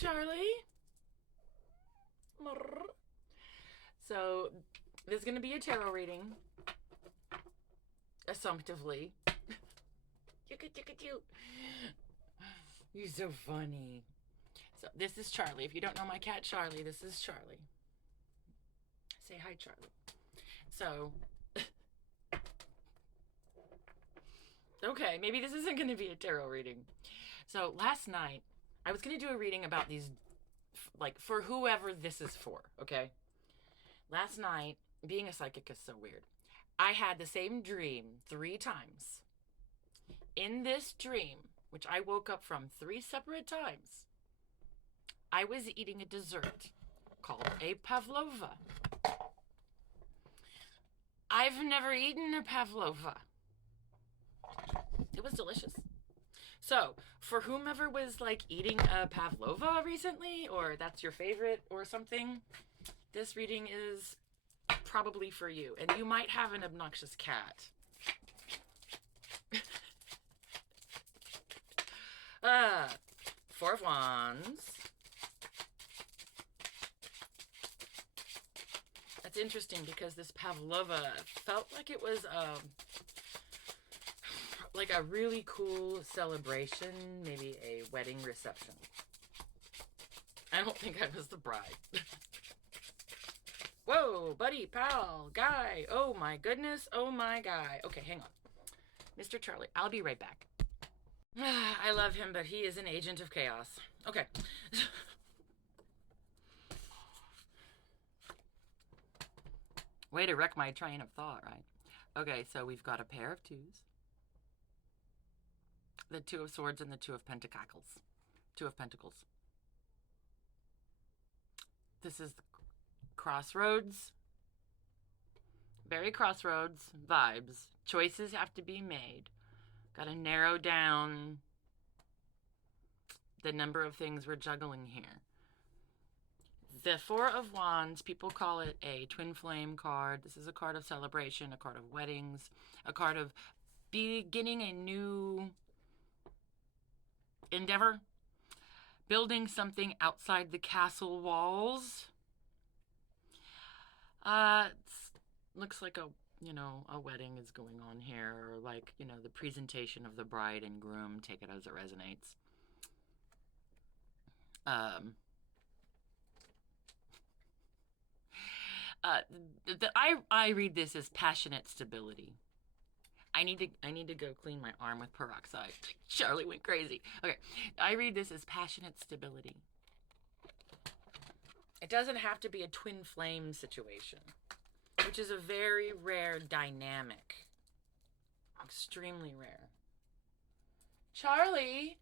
Charlie. So, this is going to be a tarot reading. Assumptively. You're so funny. So, this is Charlie. If you don't know my cat Charlie, this is Charlie. Say hi, Charlie. So, okay, maybe this isn't going to be a tarot reading. So, last night, I was going to do a reading about these, like, for whoever this is for, okay? Last night, being a psychic is so weird. I had the same dream 3 times. In this dream, which I woke up from 3 separate times, I was eating a dessert called a Pavlova. I've never eaten a Pavlova. It was delicious. So, for whomever was like eating a Pavlova recently, or that's your favorite or something, this reading is probably for you. And you might have an obnoxious cat. 4 of Wands. That's interesting because this Pavlova felt like it was like a really cool celebration, maybe a wedding reception. I don't think I was the bride. Whoa, buddy, pal, guy. Oh my goodness, oh my guy. Okay, hang on. Mr. Charlie, I'll be right back. I love him, but he is an agent of chaos. Okay. Way to wreck my train of thought, right? Okay, so we've got a pair of 2s. The 2 of Swords and the 2 of Pentacles. 2 of Pentacles. This is the crossroads. Very crossroads vibes. Choices have to be made. Got to narrow down the number of things we're juggling here. The 4 of Wands, people call it a twin flame card. This is a card of celebration, a card of weddings, a card of beginning a new endeavor, building something outside the castle walls. Looks like a wedding is going on here, or like, the presentation of the bride and groom, take it as it resonates. I read this as passionate stability. I need to go clean my arm with peroxide. Charlie went crazy. Okay, I read this as passionate stability. It doesn't have to be a twin flame situation, which is a very rare dynamic. Extremely rare. Charlie!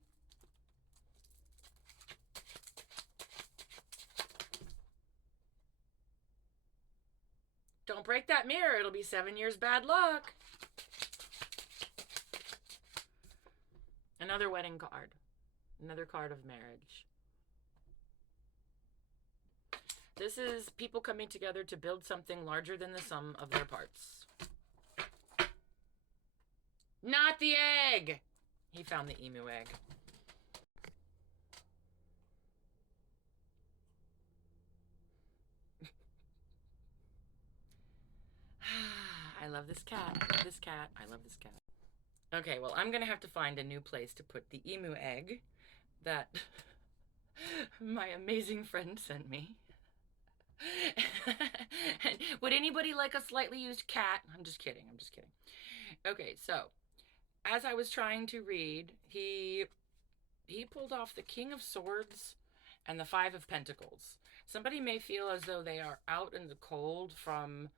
Don't break that mirror. It'll be 7 years bad luck. Another wedding card. Another card of marriage. This is people coming together to build something larger than the sum of their parts. Not the egg! He found the emu egg. I love this cat. I love this cat. I love this cat. Okay, well, I'm going to have to find a new place to put the emu egg that my amazing friend sent me. Would anybody like a slightly used cat? I'm just kidding. Okay, so as I was trying to read, he pulled off the King of Swords and the 5 of Pentacles. Somebody may feel as though they are out in the cold from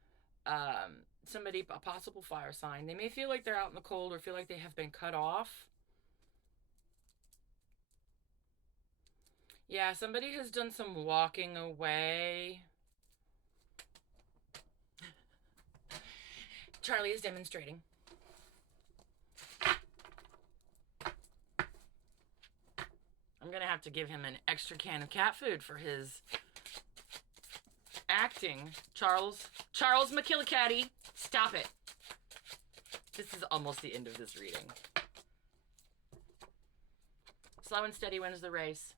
somebody, a possible fire sign. They may feel like they're out in the cold or feel like they have been cut off. Yeah, somebody has done some walking away. Charlie is demonstrating. I'm gonna have to give him an extra can of cat food for his acting. Charles McKillicatty, stop it. This is almost the end of this reading. Slow and steady wins the race.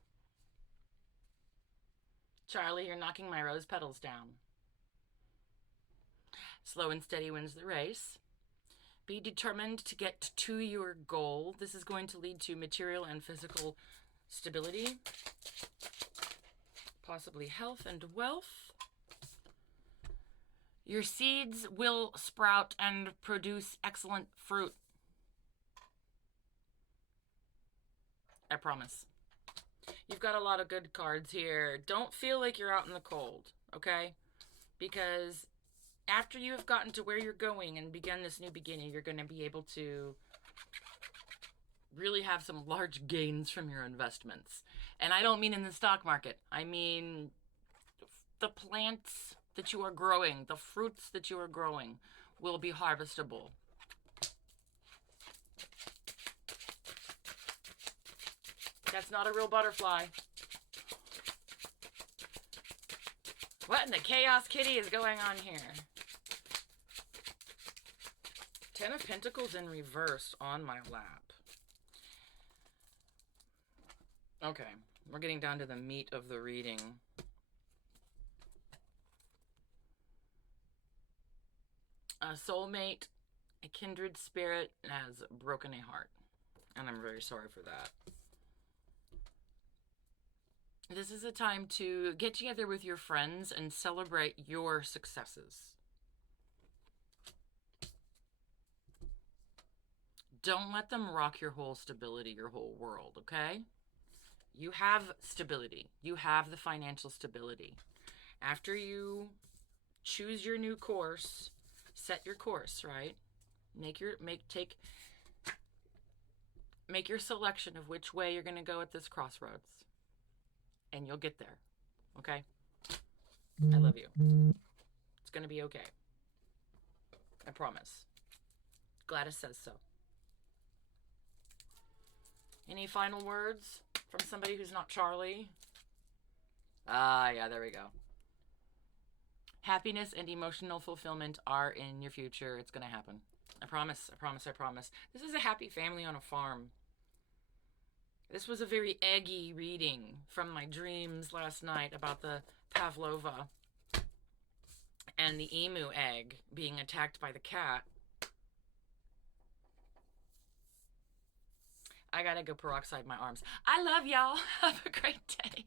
Charlie, you're knocking my rose petals down. Slow and steady wins the race. Be determined to get to your goal. This is going to lead to material and physical stability, possibly health and wealth. Your seeds will sprout and produce excellent fruit. I promise. You've got a lot of good cards here. Don't feel like you're out in the cold, okay? Because after you have gotten to where you're going and begun this new beginning, you're going to be able to really have some large gains from your investments. And I don't mean in the stock market. I mean the plants that you are growing, the fruits that you are growing will be harvestable. That's not a real butterfly. What in the chaos kitty is going on here? 10 of Pentacles in reverse on my lap. Okay, we're getting down to the meat of the reading. A soulmate, a kindred spirit has broken a heart. And I'm very sorry for that. This is a time to get together with your friends and celebrate your successes. Don't let them rock your whole stability, your whole world, okay? You have stability. You have the financial stability. After you choose your new course, set your course, right? Make your selection of which way you're going to go at this crossroads. And you'll get there, okay? I love you. It's going to be okay. I promise. Gladys says so. Any final words from somebody who's not Charlie? Yeah, there we go. Happiness and emotional fulfillment are in your future. It's going to happen. I promise, I promise, I promise. This is a happy family on a farm. This was a very eggy reading from my dreams last night about the Pavlova and the emu egg being attacked by the cat. I gotta go peroxide my arms. I love y'all. Have a great day.